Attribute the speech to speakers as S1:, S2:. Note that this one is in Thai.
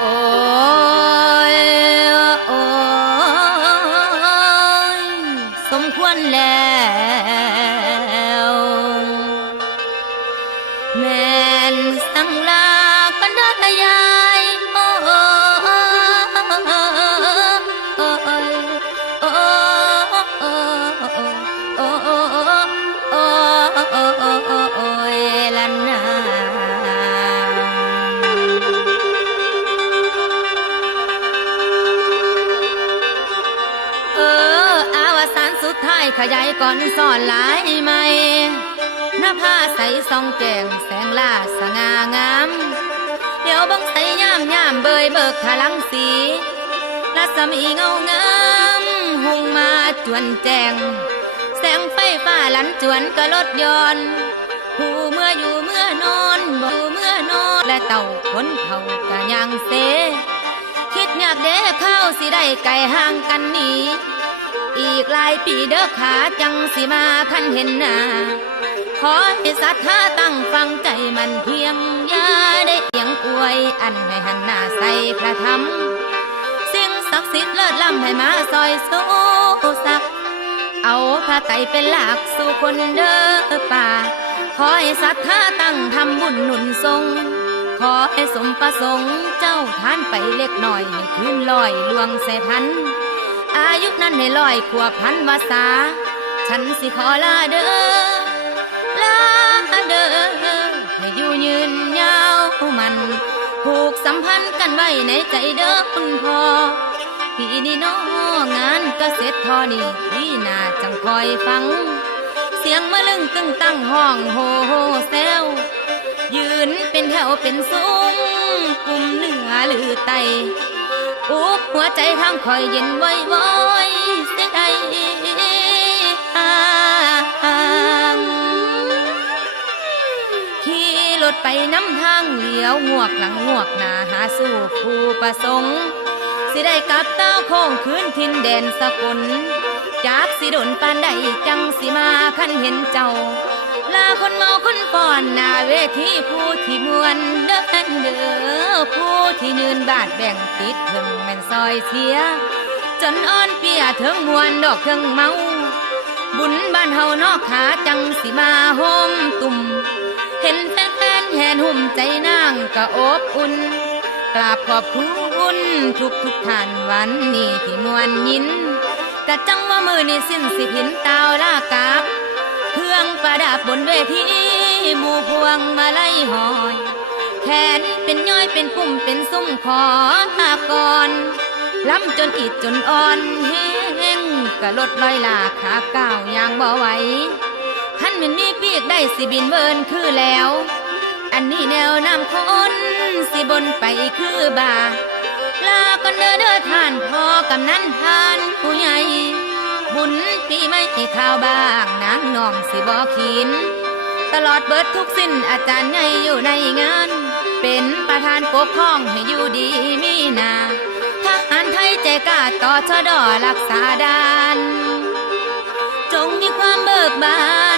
S1: โอ้ยโอ้ยสมควรแล้ว ท่ายขยายก่อนสอนหลายไหมหน้าผ้าใสสองแจงแสงล่าสง่างาม เดี๋ยวบังใสยามยามเบยเบิกพลังสีรัศมีเงางามหุงมาจวนแจง แสงไฟฟ้าลันจวนกะลดย้อนผู้เมื่ออยู่เมื่อนอนบ่อยู่เมื่อนอนและเต่าคนเขากะยังเสคิดอยากเด้เข้าวสิได้ไก่ห่างกันหนี อีกหลายปีเด้อขาจังสิมาคันเห็นหน้าขอให้ศรัทธาตั้งฟังใจมันเพียงอย่าได้เอียงอวย อันให้หันหน้าใส่พระธรรมสิ่งศักดิ์สิทธิ์เลิศล้ำให้มาซอยสู้สัก เอาพระไตรเป็นหลักสู่คนเด้อป่า ขอให้ศรัทธาตั้งทำบุญหนุนทรง ขอให้สมประสงค์เจ้าทานไปเล็กหน่อยให้คืนลอยลวงใส่พัน อายุนั้นให้ลอยขวบพันวาษาฉันสิขอลาเด้อลาเด้อให้อยู่ยืนยาวมัน ผูกสัมพันธ์กันไว้ในใจเด้อคุณพ่อปีนี้น้องานก็เสร็จทอนี่พี่นาจังคอยฟัง เสียงมะลึงตึงตั้งห้องโฮโฮแซวยืนเป็นแถวเป็นซุ้มกลุ่มเหนือหรือไต อุบหัวใจทางคอยเย็นไว้ไว้เสียใดขี่รถไปน้ำทางเหลียวงวกหลังงวกหนาหาสู่ผู้ประสงค์ สิได้กลับเต้าโค้งคืนทินแดนสกุลจากสิดนปานใดจังสิมาคันเห็นเจ้า ลาคนเมาคนป้อนหน้าเวทีผู้ที่มวนเด้อ เด้อผู้ที่ยืนบาดแบ่งติดถึงแม่นซอยเสีย จนอ่อนเปียเถิงมวนดอกเครื่องเมา บุญบ้านเฮานอกขาจังสิมาโฮมตุ่ม เห็นแฟนๆแหนหุ่มใจนางก็อบอุ่นกราบขอบคุณทุกทุกท่านวันนี้ที่มวนยินกะจังว่ามือนี่สิ้นสิพินตาวลากาบเครื่องประดับบนเวทีหมู่พวงมาไล่หอย เป็นย้อยเป็นปุ่มเป็นซุ้มขอหากรล้ำจนอิดจนอ่อนแห้งกะลดลอยลาขาก้าวอย่างบ่ไหวท่านมันมีปีกได้สิบินเวินคือแล้ว อันนี้แนวน้ำคนสิบนไปคือบาลาก่อนเด้อเด้อท่านพอกำนันทานผู้ใหญ่ บุญปีไม่ให้าวบ้างนางนองสิบอขีนตลอดเบิดทุกสิ้นอาจารย์ใหญ่อยู่ในงาน เป็นประธานปกครองให้อยู่ดีมีนาทหารไทยใจกล้าต่อชะดอรักษาดาน จงมีความเบิกบาน